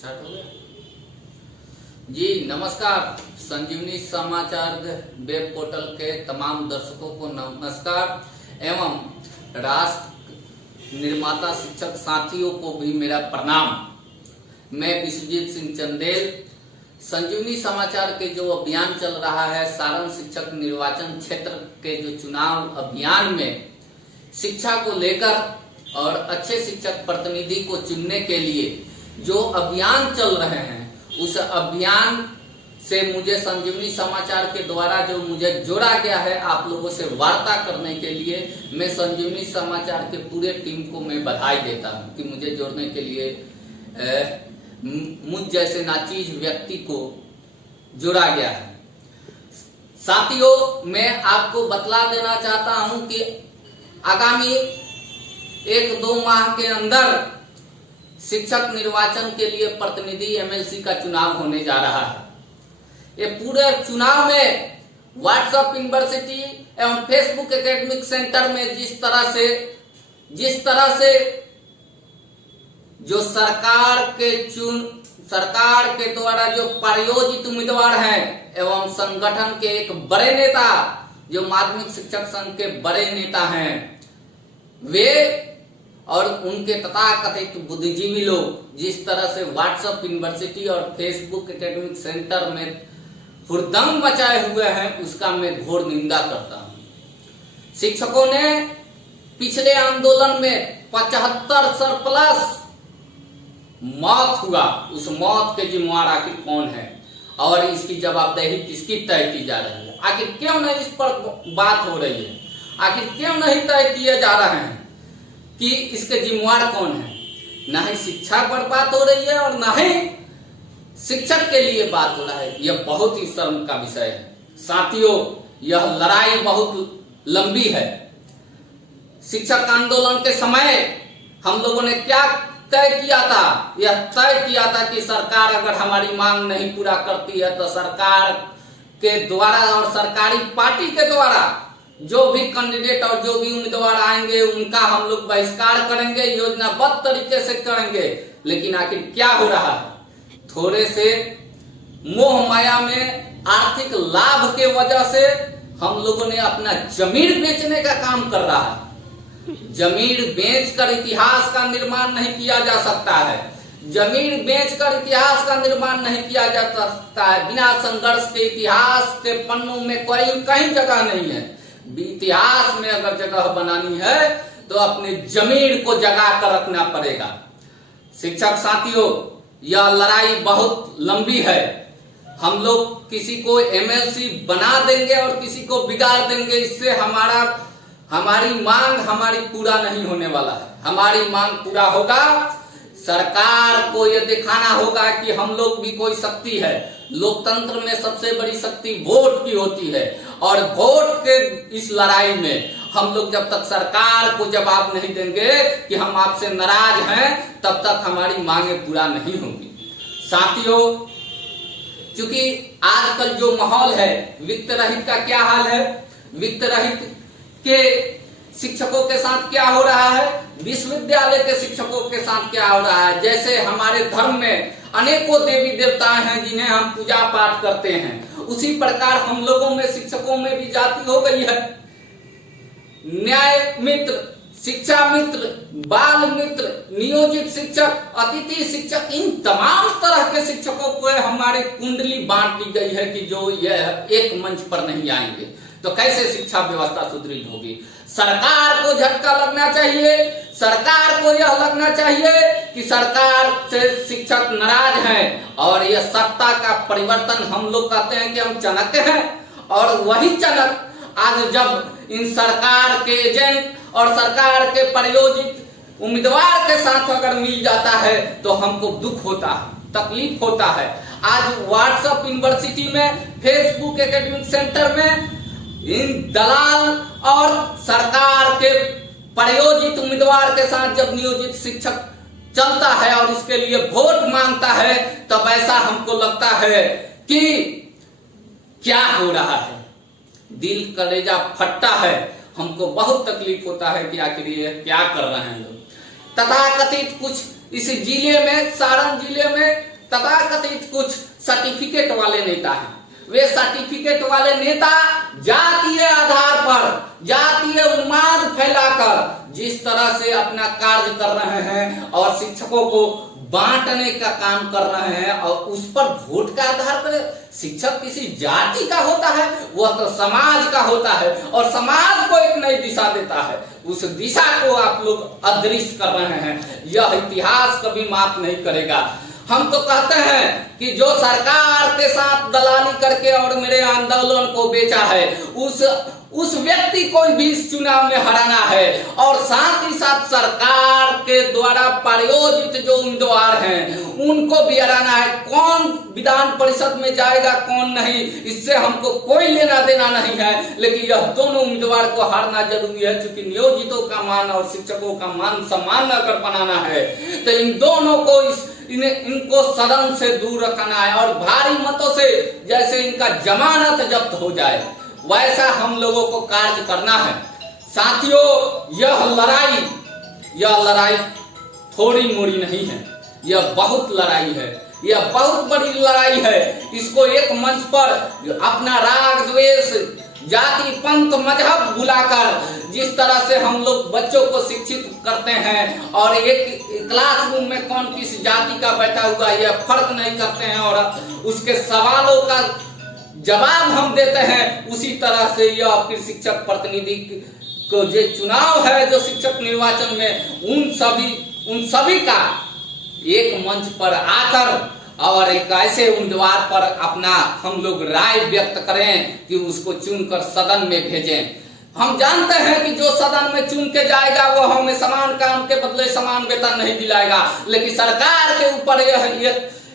Start हो गया जी। नमस्कार, संजीवनी समाचार वेब पोर्टल के तमाम दर्शकों को नमस्कार एवं राष्ट्र निर्माता शिक्षक साथियों को भी मेरा प्रणाम। मैं विश्वजीत सिंह चंदेल। संजीवनी समाचार के जो अभियान चल रहा है सारण शिक्षक निर्वाचन क्षेत्र के जो चुनाव अभियान में शिक्षा को लेकर और अच्छे शिक्षक प्रतिनिधि को चुनने के लिए जो अभियान चल रहे हैं, उस अभियान से मुझे संजीवनी समाचार के द्वारा जो मुझे जोड़ा गया है आप लोगों से वार्ता करने के लिए, मैं संजीवनी समाचार के पूरे टीम को मैं बधाई देता हूं कि मुझे जोड़ने के लिए मुझ जैसे नाचीज व्यक्ति को जोड़ा गया है। साथियों, मैं आपको बतला देना चाहता हूं कि आगामी 1-2 माह के अंदर शिक्षक निर्वाचन के लिए प्रतिनिधि एमएलसी का चुनाव होने जा रहा है। ये पूरे चुनाव में व्हाट्सएप यूनिवर्सिटी एवं फेसबुक एकेडमिक सेंटर में जिस तरह से जो सरकार के द्वारा जो प्रायोजित उम्मीदवार हैं एवं संगठन के एक बड़े नेता जो माध्यमिक शिक्षक संघ के बड़े नेता हैं, वे और उनके तथाकथित बुद्धिजीवी लोग जिस तरह से व्हाट्सएप यूनिवर्सिटी और फेसबुक एकेडमिक सेंटर में हुड़दंग मचाए हुए हैं, उसका मैं घोर निंदा करता हूं। शिक्षकों ने पिछले आंदोलन में 75 प्लस मौत हुआ, उस मौत के जिम्मेवार आखिर कौन है और इसकी जवाबदेही किसकी तय की जा रही है? आखिर क्यों नहीं इस पर बात हो रही है? आखिर क्यों नहीं तय किए जा रहे हैं कि इसके जिम्मेवार कौन है? न ही शिक्षा पर बात हो रही है और न ही शिक्षक के लिए बात हो रहा है। यह बहुत ही शर्म का विषय है। साथियों, यह लड़ाई बहुत लंबी है। शिक्षक आंदोलन के समय हम लोगों ने क्या तय किया था? यह तय किया था कि सरकार अगर हमारी मांग नहीं पूरा करती है तो सरकार के द्वारा और सरकारी पार्टी के द्वारा जो भी कैंडिडेट और जो भी उम्मीदवार आएंगे उनका हम लोग बहिष्कार करेंगे, योजनाबद्ध तरीके से करेंगे। लेकिन आखिर क्या हो रहा है? थोड़े से मोह माया में आर्थिक लाभ के वजह से हम लोगों ने अपना जमीन बेचने का काम कर रहा है। जमीन बेचकर इतिहास का निर्माण नहीं किया जा सकता है। जमीन बेचकर इतिहास का निर्माण नहीं किया जा सकता है। बिना संघर्ष के इतिहास के पन्नों में कहीं जगह नहीं है। इतिहास में अगर जगह बनानी है तो अपने जमीन को जगा कर रखना पड़ेगा। शिक्षक साथियों, यह लड़ाई बहुत लंबी है। हम लोग किसी को एमएलसी बना देंगे और किसी को बिगाड़ देंगे, इससे हमारी मांग पूरा नहीं होने वाला है। हमारी मांग पूरा होगा। सरकार को यह दिखाना होगा कि हम लोग भी कोई शक्ति है। लोकतंत्र में सबसे बड़ी शक्ति वोट की होती है और वोट के इस लड़ाई में हम लोग जब तक सरकार को जवाब नहीं देंगे कि हम आपसे नाराज हैं, तब तक हमारी मांगे पूरा नहीं होंगी। साथियों, क्योंकि आजकल जो माहौल है, वित्त रहित का क्या हाल है? वित्त रहित के शिक्षकों के साथ क्या हो रहा है? विश्वविद्यालय के शिक्षकों के साथ क्या हो रहा है? जैसे हमारे धर्म में अनेकों देवी देवता हैं जिन्हें हम पूजा पाठ करते हैं, उसी प्रकार हम लोगों में शिक्षकों में भी जाति हो गई है। न्याय मित्र, शिक्षा मित्र, बाल मित्र, नियोजित शिक्षक, अतिथि शिक्षक, इन तमाम तरह के शिक्षकों को हमारी कुंडली बांट दी गई है कि जो यह एक मंच पर नहीं आएंगे तो कैसे शिक्षा व्यवस्था सुदृढ़ होगी? सरकार को झटका लगना चाहिए। सरकार को यह लगना चाहिए कि सरकार से शिक्षक नाराज हैं और यह सत्ता का परिवर्तन, हम लोग कहते हैं कि हम चाणक्य हैं, और वही चाणक्य आज जब इन सरकार के एजेंट और सरकार के प्रायोजित उम्मीदवार के साथ अगर मिल जाता है तो हमको दुख होता है, तकलीफ होता है। आज व्हाट्सएप यूनिवर्सिटी में, फेसबुक एकेडमिक सेंटर में इन दलाल और सरकार के प्रायोजित उम्मीदवार के साथ जब नियोजित शिक्षक चलता है और इसके लिए वोट मांगता है, तब ऐसा हमको लगता है कि क्या हो रहा है। दिल कलेजा फटता है। हमको बहुत तकलीफ होता है कि आखिर ये क्या कर रहे हैं लोग। तथाकथित कुछ इस जिले में, सारण जिले में तथाकथित कुछ सर्टिफिकेट वाले नेता हैं। वे सर्टिफिकेट वाले नेता जातीय आधार पर जातीय उन्माद फैलाकर जिस तरह से अपना कार्य कर रहे हैं और शिक्षकों को बांटने का काम कर रहे हैं और उस पर वोट का आधार पर शिक्षक किसी जाति का होता है, वह तो समाज का होता है और समाज को एक नई दिशा देता है। उस दिशा को आप लोग अदृश्य कर रहे हैं। यह इतिहास कभी माफ नहीं करेगा। हम तो कहते हैं कि जो सरकार के साथ दलाली करके और मेरे आंदोलन को बेचा है उस व्यक्ति को भी इस चुनाव में हराना है और साथ ही साथ सरकार के द्वारा प्रायोजित जो उम्मीदवार हैं उनको भी हराना है। कौन विधान परिषद में जाएगा कौन नहीं, इससे हमको कोई लेना देना नहीं है, लेकिन यह दोनों उम्मीदवार को हारना जरूरी है। क्योंकि नियोजितों का मान और शिक्षकों का मान सम्मान अगर बनाना है तो इन दोनों को इनको सदन से दूर रखना है और भारी मतों से जैसे इनका जमानत जब्त हो जाए वैसा हम लोगों को कार्य करना है। साथियों, यह लड़ाई थोड़ी मोड़ी नहीं है, यह बहुत लड़ाई है, यह बहुत बड़ी लड़ाई है। इसको एक मंच पर अपना राग द्वेष जाति पंथ मजहब भुलाकर जिस तरह से हम लोग बच्चों को शिक्षित करते हैं और एक क्लासरूम में कौन किस जाति का बैठा हुआ यह फर्क नहीं करते हैं और उसके सवालों का जवाब हम देते हैं, उसी तरह से यह फिर शिक्षक प्रतिनिधि को जो चुनाव है जो शिक्षक निर्वाचन में उन सभी का एक मंच पर आकर और एक ऐसे उम्मीदवार पर अपना हम लोग राय व्यक्त करें कि उसको चुनकर सदन में भेजें। हम जानते हैं कि जो सदन में चुन के जाएगा वो हमें समान काम के बदले समान वेतन नहीं दिलाएगा, लेकिन सरकार के ऊपर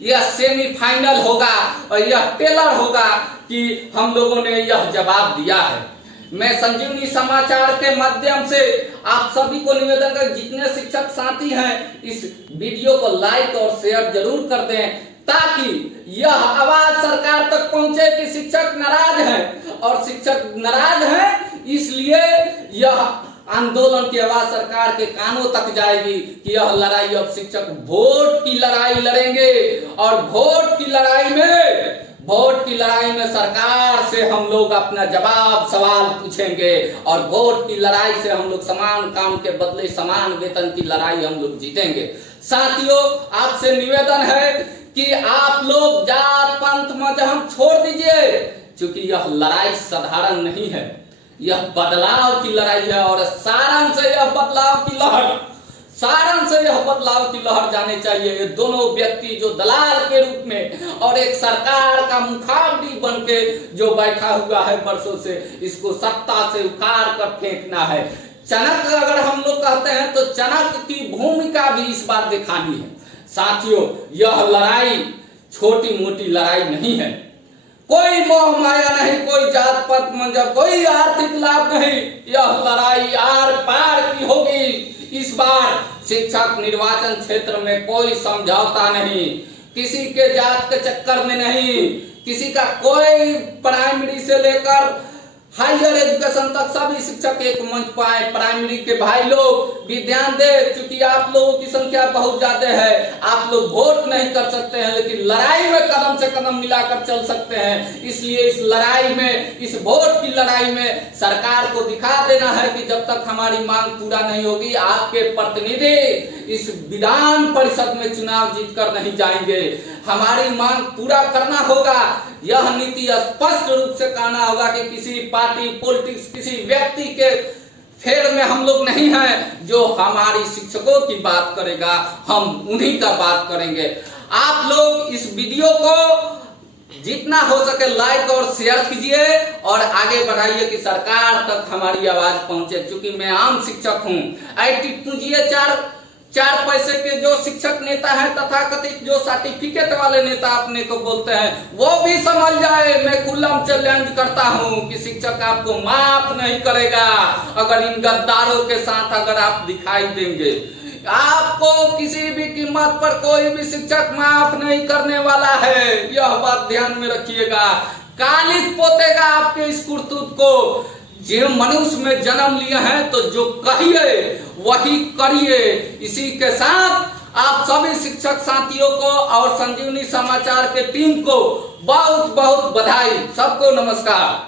यह सेमीफाइनल होगा और यह टेलर होगा कि हम लोगों ने यह जवाब दिया है। मैं संजीवनी समाचार के माध्यम से आप सभी को निवेदन कर जितने शिक्षक साथी हैं इस वीडियो को लाइक और शेयर जरूर कर दें ताकि यह आवाज सरकार तक पहुंचे कि शिक्षक नाराज हैं और शिक्षक नाराज हैं, इसलिए यह आंदोलन की आवाज सरकार के कानों तक जाएगी कि यह लड़ाई अब शिक्षक वोट की लड़ाई लड़ेंगे और वोट की लड़ाई में सरकार से हम लोग अपना जवाब सवाल पूछेंगे और वोट की लड़ाई से हम लोग समान काम के बदले समान वेतन की लड़ाई हम लोग जीतेंगे। साथियों, आपसे निवेदन है कि आप लोग जात पंथ मजहब छोड़ दीजिए, क्योंकि यह लड़ाई साधारण नहीं है, यह बदलाव की लड़ाई है और सारांश से यह बदलाव की लहर जाने चाहिए। ये दोनों व्यक्ति जो दलाल के रूप में और एक सरकार का मुखाग्नि बन के जो बैठा हुआ है वर्षों से, इसको सत्ता से उखाड़ कर फेंकना है। चनक अगर हम लोग कहते हैं तो चनक की भूमिका भी इस बार दिखानी है। साथियों, यह लड़ाई छोटी मोटी लड़ाई नहीं है, कोई मोह माया नहीं, कोई जात पात मजहब, कोई आर्थिक लाभ नहीं, यह लड़ाई आर पार की होगी। इस बार शिक्षक निर्वाचन क्षेत्र में कोई समझौता नहीं, किसी के जात के चक्कर में नहीं, किसी का कोई प्राइमरी से लेकर हायर एजुकेशन तक सभी शिक्षक एक मंच पर आए। प्राइमरी के भाई लोग भी ध्यान दे, क्योंकि आप लोगों की संख्या बहुत ज्यादा है, आप लोग वोट नहीं कर सकते हैं लेकिन लड़ाई में कदम से कदम मिलाकर चल सकते हैं। इसलिए इस लड़ाई में, इस वोट की लड़ाई में सरकार को दिखा देना है कि जब तक हमारी मांग पूरा नहीं होगी आपके प्रतिनिधि इस विधान परिषद में चुनाव जीतकर नहीं जाएंगे। हमारी मांग पूरा करना होगा। यह नीति स्पष्ट रूप से कहना होगा कि किसी पार्टी पॉलिटिक्स, किसी व्यक्ति के फेर में हम लोग नहीं हैं। जो हमारी शिक्षकों की बात करेगा हम उन्हीं का बात करेंगे। आप लोग इस वीडियो को जितना हो सके लाइक और शेयर कीजिए और आगे बढ़ाइए कि सरकार तक हमारी आवाज पहुंचे। क्योंकि मैं आम शिक्षक हूं, ऐटिट्यूड चार पैसे के जो शिक्षक नेता है तथाकथित जो सर्टिफिकेट वाले नेता अपने को बोलते हैं वो भी समझ जाए। मैं खुल्लम चैलेंज करता हूं कि शिक्षक आपको माफ नहीं करेगा अगर इन गद्दारों के साथ अगर आप दिखाई देंगे। आपको किसी भी कीमत पर कोई भी शिक्षक माफ नहीं करने वाला है, यह बात ध्यान में रखिएगा। कालिक पोतेगा आपके इस कुर्तूत को। जो मनुष्य में जन्म लिए हैं तो जो कहिए वही करिए। इसी के साथ आप सभी शिक्षक साथियों को और संजीवनी समाचार के टीम को बहुत बहुत बधाई। सबको नमस्कार।